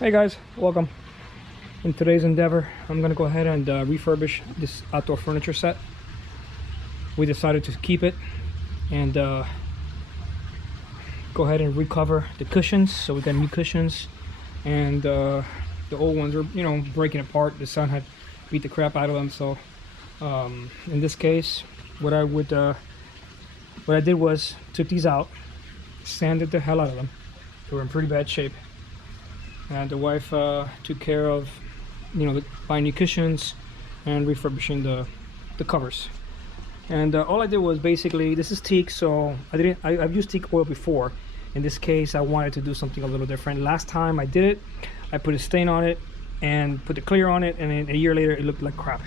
Hey guys, welcome. In today's endeavor, I'm gonna go ahead and refurbish this outdoor furniture set. We decided to keep it and go ahead and recover the cushions. So we got new cushions, and the old ones are, breaking apart. The sun had beat the crap out of them. So in this case, what I did was took these out, sanded the hell out of them. They were in pretty bad shape. And the wife took care of, buying new cushions and refurbishing the covers. And all I did was basically, this is teak, so I've used teak oil before. In this case, I wanted to do something a little different. Last time I did it, I put a stain on it and put the clear on it, and then a year later it looked like crap.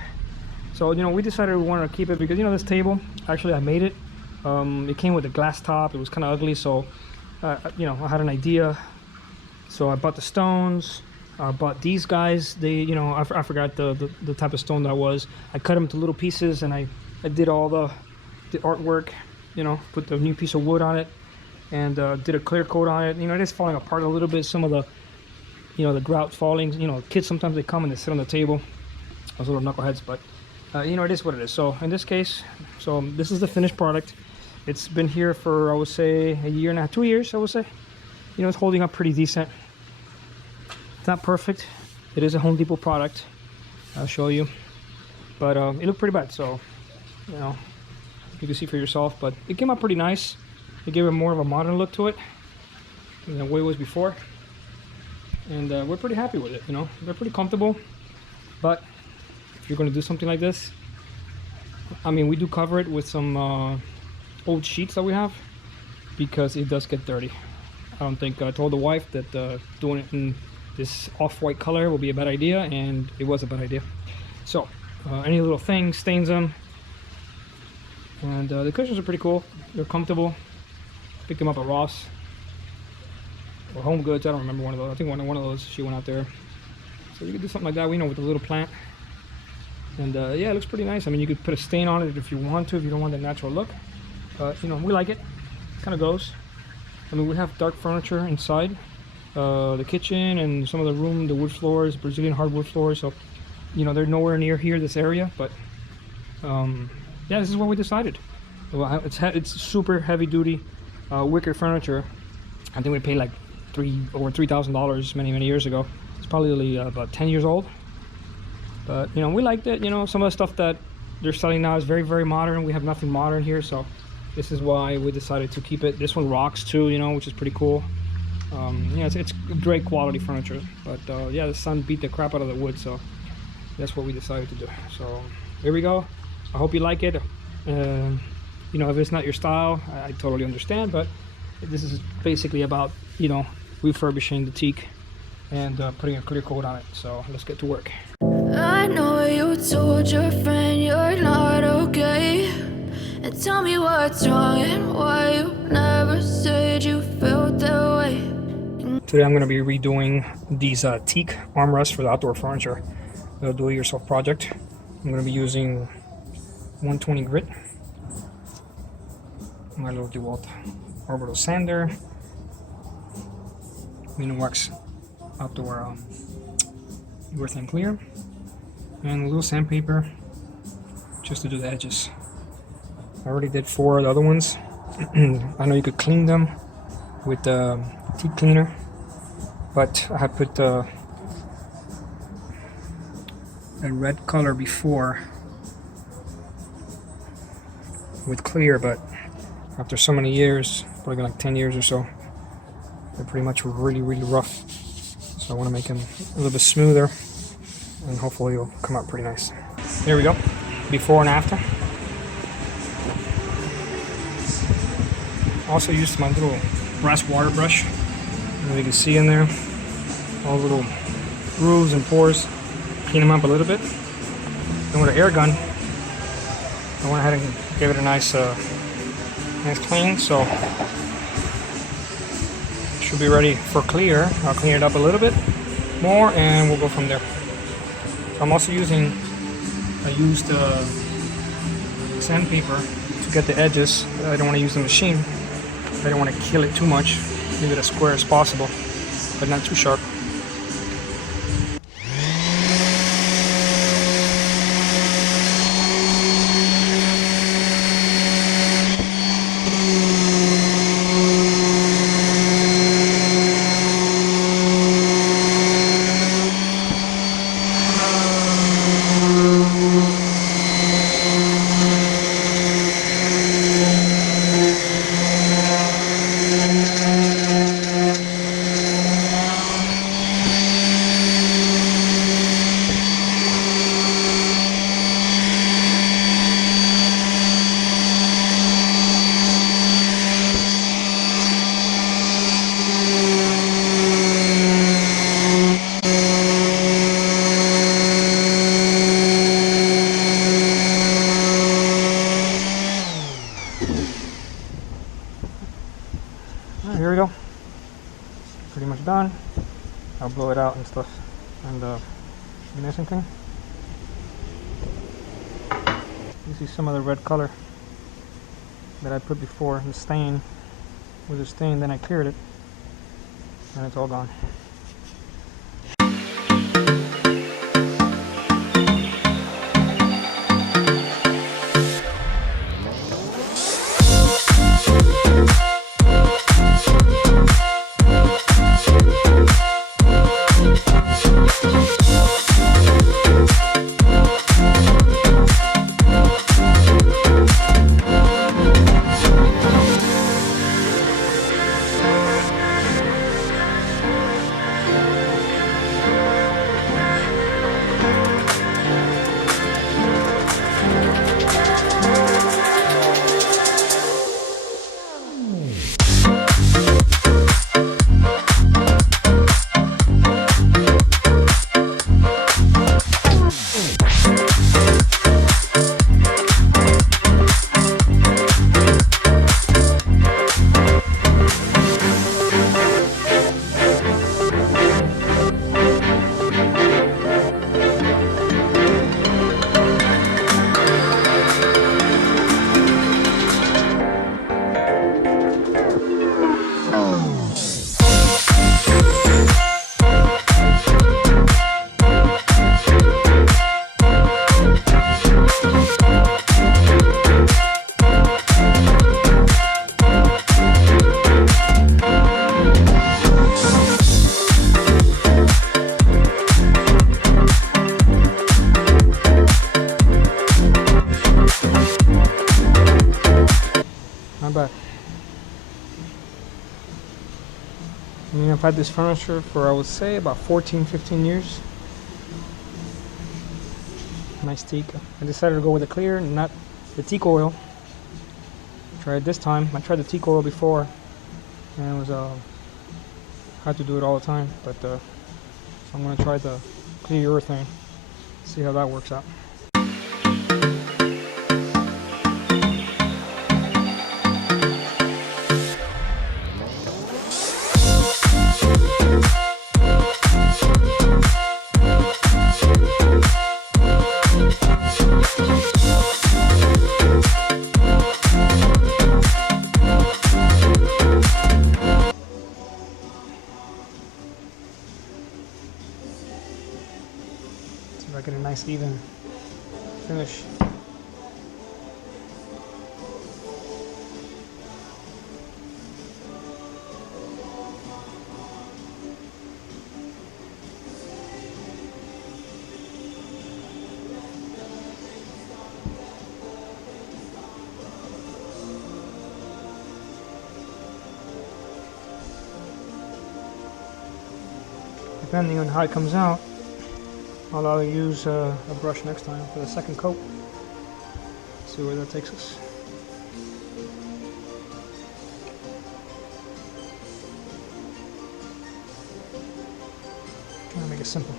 So we decided we wanted to keep it because this table, actually I made it. It came with a glass top. It was kind of ugly, so I had an idea. So I bought the stones. I bought these guys. They, I forgot the type of stone that was. I cut them into little pieces, and I did all the artwork. Put the new piece of wood on it, and did a clear coat on it. It is falling apart a little bit. Some of the, the grout falling. Kids sometimes they come and they sit on the table. Those little knuckleheads, but it is what it is. So in this case, this is the finished product. It's been here for, I would say, a year and a half, 2 years, I would say. It's holding up pretty decent. It's not perfect. It is a Home Depot product. I'll show you. But it looked pretty bad, so you can see for yourself. But it came out pretty nice. It gave it more of a modern look to it than the way it was before. And we're pretty happy with it. They're pretty comfortable. But if you're going to do something like this, we do cover it with some old sheets that we have, because it does get dirty. I don't think I told the wife that doing it in this off-white color will be a bad idea, and it was a bad idea. So any little thing stains them. And the cushions are pretty cool. They're comfortable. Picked them up at Ross or Home Goods. I don't remember one of those. I think one of those she went out there. So you could do something like that, with a little plant. And yeah, it looks pretty nice. You could put a stain on it if you want to, if you don't want the natural look. But we like it. Kind of goes. We have dark furniture inside the kitchen and some of the room, the wood floors, Brazilian hardwood floors. So, they're nowhere near here, this area. But yeah, this is what we decided. Well, it's super heavy duty wicker furniture. I think we paid like over $3,000 many years ago. It's probably about 10 years old. But we liked it. Some of the stuff that they're selling now is very modern. We have nothing modern here, so this is why we decided to keep it. This one rocks too, which is pretty cool. Yeah, it's great quality furniture. But yeah, the sun beat the crap out of the wood, so that's what we decided to do. So here we go. I hope you like it. If it's not your style, I totally understand. But this is basically about refurbishing the teak and putting a clear coat on it. So let's get to work. I know you told your friend you're not okay, and tell me what's wrong and why you never said you felt that way. Today I'm going to be redoing these teak armrests for the outdoor furniture. The do-it-yourself project. I'm going to be using 120 grit, my little DeWalt orbital sander, Wax outdoor urethane clear, and a little sandpaper just to do the edges. I already did 4 of the other ones. I know you could clean them with the teak cleaner, but I had put a red color before with clear, but after so many years, probably like 10 years or so, they're pretty much really rough. So I want to make them a little bit smoother, and hopefully it'll come out pretty nice. Here we go, before and after. Also used my little brass water brush. You can see in there all the little grooves and pores. Clean them up a little bit. Then with an air gun, I went ahead and gave it a nice clean. So should be ready for clear. I'll clean it up a little bit more, and we'll go from there. So I'm also using, I used sandpaper to get the edges. I don't want to use the machine. I don't want to kill it too much. Leave it as square as possible, but not too sharp. pretty much done. I'll blow it out and stuff, and nice and clean. You see some of the red color that I put before, the stain was a stain, then I cleared it and it's all gone. Not bad. I mean, I've had this furniture for, I would say, about 14-15 years. Nice teak. I decided to go with the clear, not the teak oil. Try it this time. I tried the teak oil before, and it was had to do it all the time. But so I'm gonna try the clear urethane. See how that works out. See if I get a nice even finish. Depending on how it comes out, I'll either use a brush next time for the second coat. See where that takes us. Trying to make it simple.